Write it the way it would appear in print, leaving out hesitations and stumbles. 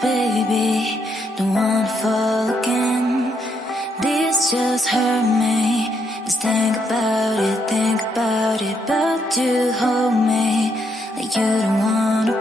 baby, don't wanna fall again. This just hurt me. Just think about it, but you hold me like you don't wanna